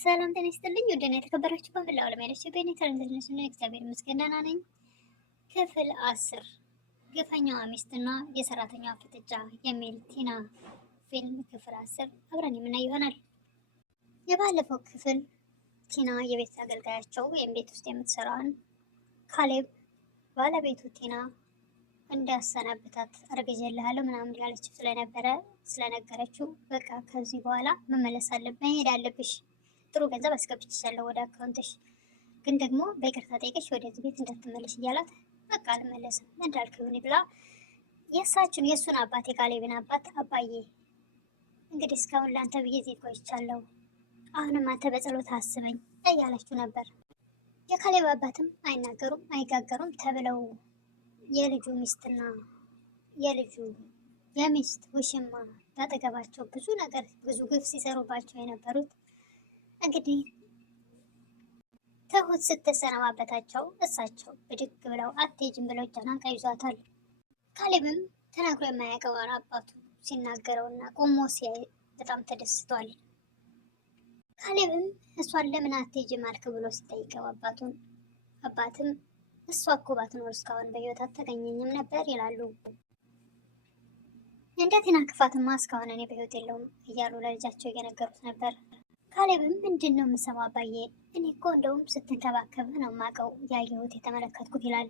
ሰላም ጤና ይስጥልኝ። ውድና የተከበራችሁ በመላው ዓለም ያላችሁ በኢንተርኔት ነው። እግዚአብሔር ይመስገን ደህና ነኝ። ክፍል 10 ግፈኛዋ ሚስትና የሰራተኛዋ ፍጥጫ የሚል ቲና ፊልም ክፍል 10 አብረን የምናይ ይሆናል። የባለፈው ክፍል ቲና የቤት አገልጋያቸው ወይም ቤት ውስጥ የምትሰራውን ካሌብ ባለቤቱ ቲና እንዳያሰናብታት አርግዤልሃለሁ ምናምን ያለችው ስለነገረችው በቃ ከዚህ በኋላ መመለስ አለብኝ መሄድ አለብሽ፣ ጥሩ ገንዘብ አስገብቼሻለሁ ወደ አካውንትሽ፣ ግን ደግሞ በይቅርታ ጠይቀሽ ወደዚህ ቤት እንዳትመለሽ እያላት በቃ አልመለስም እንዳልክብኝ ብላ የእሱን አባት የካሌብን አባት አባዬ እንግዲህ እስካሁን ለአንተ ብዬ እዚህ ቆይቻለሁ፣ አሁንም አንተ በጸሎት አስበኝ እያለችው ነበር። የካሌብ አባትም አይናገሩም አይጋገሩም ተብለው የልጁ ሚስትና የልጁ የሚስት ውሽማ ባጠገባቸው ብዙ ግፍ ሲሰሩባቸው የነበሩት እንግዲህ ትሁት ስትሰነባበታቸው እሳቸው ብድግ ብለው አትሄጂም ብለው እጇን ይዟታል። ካሌብም ተናግሮ የማያውቀውን አባቱ ሲናገረውና ቆሞ ሲያይ በጣም ተደስቷል። ካሌብም እሷን ለምን አትሄጂም አልክ ብሎ ሲጠይቀው አባትም እሷ እኮ ባትኖር እስካሁን በሕይወት አታገኘኝም ነበር ይላሉ። እንደ ቲና ክፋትማ እስካሁን እኔ በሕይወት የለውም እያሉ ለልጃቸው እየነገሩት ነበር። ካሌብም ምንድን ነው የምሰማው አባዬ? እኔ እኮ እንደውም ስትንከባከብህ ነው የማውቀው ያየሁት የተመለከትኩት ይላል።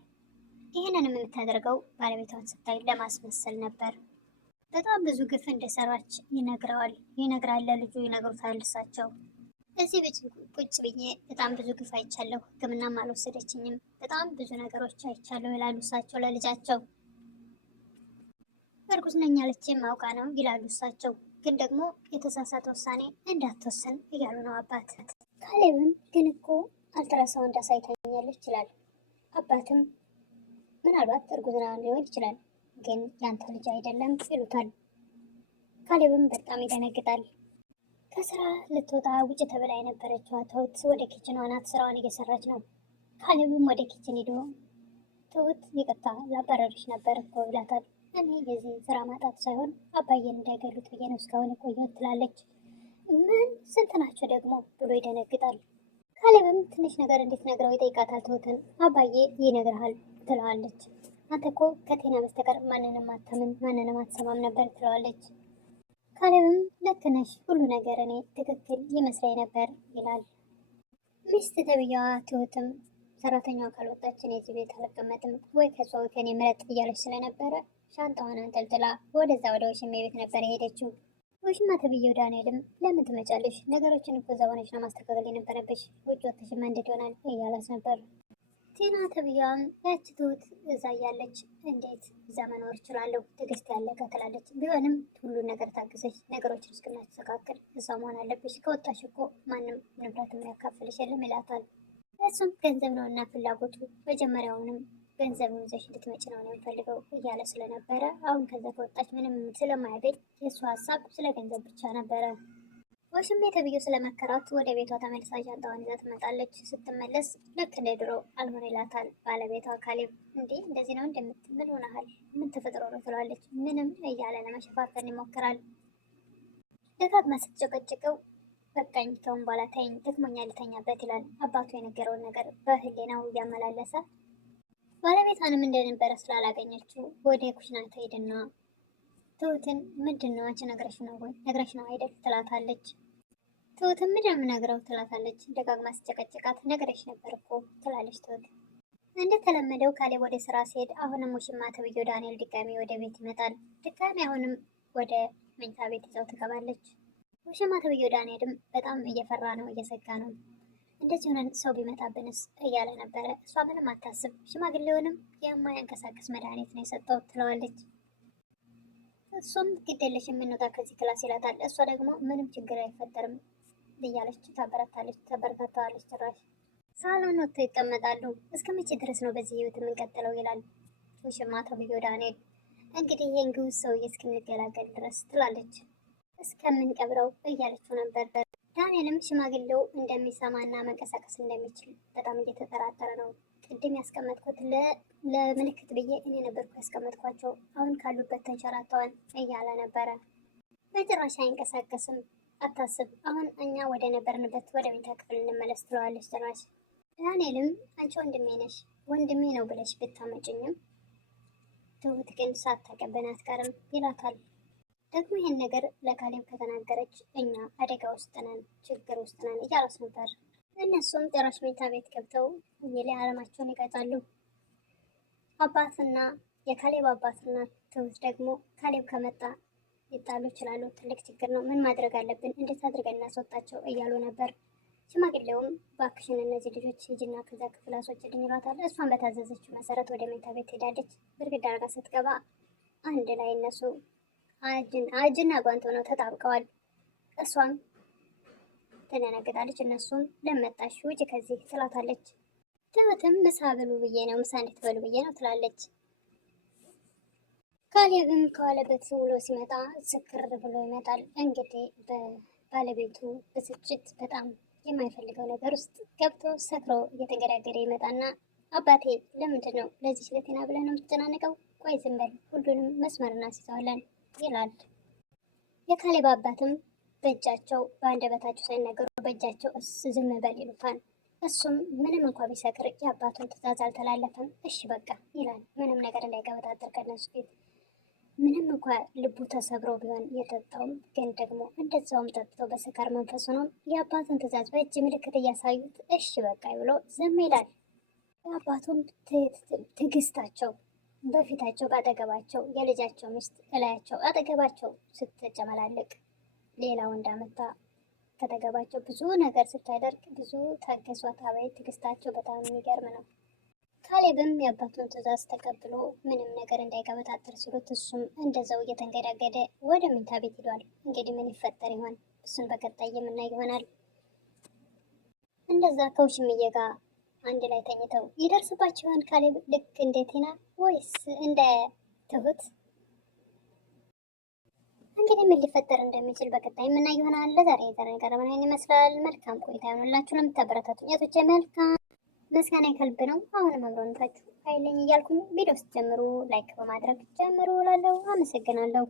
ይህንንም የምታደርገው ባለቤቷን ስታይ ለማስመሰል ነበር። በጣም ብዙ ግፍ እንደሰራች ይነግራል ለልጁ ይነግሩታል። እሳቸው እዚህ ቁጭ ብዬ በጣም ብዙ ግፍ አይቻለሁ፣ ሕክምናም አልወሰደችኝም፣ በጣም ብዙ ነገሮች አይቻለሁ ይላሉ እሳቸው ለልጃቸው። እርጉዝ ነኝ አለችኝ አውቃ ነው ይላሉ እሳቸው። ግን ደግሞ የተሳሳተ ውሳኔ እንዳትወስን እያሉ ነው አባት። ካሌብም ግን እኮ አልትራሳውንድ አሳይታኛለች ይችላል። አባትም ምናልባት እርጉዝ ሊሆን ይችላል፣ ግን ያንተ ልጅ አይደለም ይሉታል። ካሌብም በጣም ይደነግጣል። ከስራ ልትወጣ ውጭ ተብላ የነበረችው ትሁት ወደ ኪችኗ ናት፣ ስራዋን እየሰራች ነው። ካሌብም ወደ ኪችን ሄዶ ትሁት ይቅርታ ላባረርሽ ነበር እኮ ይላታል። እኔ የዚህ ስራ ማጣት ሳይሆን አባዬን እንዳይገሉት ብዬ ነው እስካሁን የቆየሁት ትላለች። ምን ስንት ናቸው ደግሞ ብሎ ይደነግጣል። ካሌብም ትንሽ ነገር እንድትነግረው ይጠይቃታል ትሁትን። አባዬ ይነግርሃል ትለዋለች። አንተ እኮ ከቴና በስተቀር ማንንም አታምን ማንንም አትሰማም ነበር ትለዋለች። ካሌብም ልክ ነሽ፣ ሁሉ ነገር እኔ ትክክል ይመስለኝ ነበር ይላል። ሚስት ተብያዋ ትሁትም ሰራተኛዋ ካልወጣች እኔ እዚህ ቤት አልቀመጥም ወይ ከሷ ወገን ምረጥ እያለች ስለነበረ ሻንጣዋን አንጠልጥላ ወደዛ ወደ ውሽሜ ቤት ነበር የሄደችው። ውሽማ ተብዬው ዳንኤልም ለምን ትመጫለሽ? ነገሮችን እኮ እዛ ሆነሽ ነው ማስተካከል የነበረብሽ፣ ውጭ ወጥተሽማ እንዴት ይሆናል እያላት ነበር። ቴና ተብያዋም ያቺ ትሁት እዛ እያለች እንዴት እዛ መኖር እችላለሁ ትዕግስት ያለቀ ትላለች። ቢሆንም ሁሉን ነገር ታግሰሽ ነገሮችን እስክናስተካክል እዛ መሆን አለብሽ፣ ከወጣሽ እኮ ማንም ንብረት የሚያካፍልሽ የለም ይላታል። እሱም ገንዘብ ነው እና ፍላጎቱ መጀመሪያውንም ገንዘቡን ይዘሽ እንድትመጪ ነው የምፈልገው እያለ ስለነበረ አሁን ከዛ ከወጣች ምንም ስለማያገኝ የእሱ ሀሳብ ስለ ገንዘብ ብቻ ነበረ። ውሽሜ ተብዬው ስለመከራት ወደ ቤቷ ተመልሳ ሻንጣዋን ይዛ ትመጣለች። ስትመለስ ልክ እንደ ድሮ አልሆን ይላታል ባለቤቷ ካሌብ። እንዴ እንደዚህ ነው ምን ሆነሃል? ምን ተፈጥሮ ነው ትለዋለች። ምንም እያለ ለመሸፋፈን ይሞክራል። ደጋግማ ስትጨቀጭቀው በቃኝ ከውን በኋላ ተይኝ ደክሞኛል ልተኛበት ይላል። አባቱ የነገረውን ነገር በህሊናው እያመላለሰ ባለቤቷንም እንደነበረ ስላላገኘችው ወደ ኩሽና ትሄድና ትሁትን ምንድን ነው አንቺ ነግረሽ ነው አይደል ትላታለች። ትሁትን ምንድን ነው የምነግረው ትላታለች። ደጋግማ ስጨቀጭቃት ነግረሽ ነበር እኮ ትላለች ትሁት። እንደተለመደው ካሌብ ወደ ስራ ሲሄድ አሁንም ውሽማ ተብዬው ዳንኤል ድጋሚ ወደ ቤት ይመጣል። ድጋሚ አሁንም ወደ መኝታ ቤት ይዘው ትገባለች። ውሽማ ተብዬው ዳንኤልም በጣም እየፈራ ነው እየሰጋ ነው። እንደዚህ ሆነን ሰው ቢመጣብንስ እያለ ነበረ። እሷ ምንም አታስብ፣ ሽማግሌውንም የማያንቀሳቀስ መድኃኒት ነው የሰጠው ትለዋለች። እሱም ግዴለሽ የምንወጣ ከዚህ ክላስ ይላታል። እሷ ደግሞ ምንም ችግር አይፈጠርም እያለች ታበረታታዋለች። ጭራሽ ሳሎን ወጥተው ይቀመጣሉ። እስከ መቼ ድረስ ነው በዚህ ህይወት የምንቀጥለው ይላል ውሽማ ተብዬው ዳንኤል። እንግዲህ ይህን ግውዝ ሰውዬ እስክንገላገል ድረስ ትላለች። እስከምንቀብረው እያለችው ነበር። ዳንኤልም ሽማግሌው እንደሚሰማና መንቀሳቀስ እንደሚችል በጣም እየተጠራጠረ ነው። ቅድም ያስቀመጥኩት ለምልክት ብዬ እኔ ነበርኩ ያስቀመጥኳቸው፣ አሁን ካሉበት ተንሸራተዋል እያለ ነበረ። በጭራሽ አይንቀሳቀስም አታስብ፣ አሁን እኛ ወደ ነበርንበት ወደ ቤታ ክፍል እንመለስ ትለዋለች ጭራሽ። ዳንኤልም አንቺ ወንድሜ ነሽ፣ ወንድሜ ነው ብለሽ ብታመጭኝም ትሁት ግን ሳታቀበን አትቀርም ይላታል። ደግሞ ይህን ነገር ለካሌብ ከተናገረች እኛ አደጋ ውስጥ ነን፣ ችግር ውስጥ ነን እያሉት ነበር። እነሱም ጭራሽ መኝታ ቤት ገብተው ላይ አለማቸውን ይቀጣሉ። አባትና የካሌብ አባትና ትሁት ደግሞ ካሌብ ከመጣ ሊጣሉ ይችላሉ፣ ትልቅ ችግር ነው፣ ምን ማድረግ አለብን፣ እንዴት አድርገን እናስወጣቸው እያሉ ነበር። ሽማግሌውም እባክሽን እነዚህ ልጆች ሂጂና ከዛ ክፍል አስወጪልኝ ይሏታል። እሷን በታዘዘችው መሰረት ወደ መኝታ ቤት ሄዳለች። ግድግዳ ጋር ስትገባ አንድ ላይ እነሱ አጅና ጓንት ሆነው ተጣብቀዋል። እሷም ትደነግጣለች። እነሱም ለመጣሽ ውጭ ከዚህ ትላታለች። ትሁትም ምሳ ብሉ ብዬ ነው፣ ምሳ እንድትበሉ ብዬ ነው ትላለች። ካሌብም ከዋለበት ውሎ ሲመጣ ስክር ብሎ ይመጣል። እንግዲህ በባለቤቱ ብስጭት በጣም የማይፈልገው ነገር ውስጥ ገብቶ ሰክሮ እየተንገዳገደ ይመጣና አባቴ ለምንድን ነው ለዚህ ለቴና ብለህ ነው የምትጨናነቀው? ቆይ ዝም በል ሁሉንም መስመር እናስይዘዋለን ይላል። የካሌብ አባትም በእጃቸው በአንደበታቸው ሳይናገሩ በእጃቸው ዝም በል ይሉታል። እሱም ምንም እንኳ ቢሰክር የአባቱን ትዕዛዝ አልተላለፈም። እሺ በቃ ይላል። ምንም ነገር እንዳይገበጣጠር ከነሱ ፊት ምንም እንኳ ልቡ ተሰብሮ ቢሆን የጠጣውም ግን ደግሞ እንደዛውም ጠጥቶ በስካር መንፈሱ ነው የአባቱን ትዕዛዝ በእጅ ምልክት እያሳዩት እሺ በቃ ብሎ ዝም ይላል። የአባቱም ትዕግስታቸው በፊታቸው ባጠገባቸው የልጃቸው ሚስት እላያቸው አጠገባቸው ስትጨመላልቅ ሌላ ወንድ አመታ ከተገባቸው ብዙ ነገር ስታደርግ ብዙ ታገሷት። አቤት ትዕግስታቸው በጣም የሚገርም ነው። ካሌብም የአባቱን ትዕዛዝ ተቀብሎ ምንም ነገር እንዳይገበጣጠር ሲሉት እሱም እንደዛው እየተንገዳገደ ወደ መኝታ ቤት ሄዷል። እንግዲህ ምን ይፈጠር ይሆን? እሱን በቀጣይ የምናይ ይሆናል። እንደዛ ከውሽምዬ ጋር አንድ ላይ ተኝተው ይደርስባቸው ይሆን ካሌብ ልክ እንደ ቴና ወይስ እንደ ትሁት? እንግዲህ ምን ሊፈጠር እንደሚችል በቀጣይ የምናይ ይሆናል። ለዛሬ የተነገረው ምን ይመስላል? መልካም ቆይታ ይሆንላችሁ። ለምታበረታቱኝ እህቶቼ መልካም ምስጋና ከልብ ነው። አሁንም አብሮነታችሁ አይለኝ እያልኩኝ ቪዲዮ ስትጀምሩ ላይክ በማድረግ ጀምሩ እላለሁ። አመሰግናለሁ።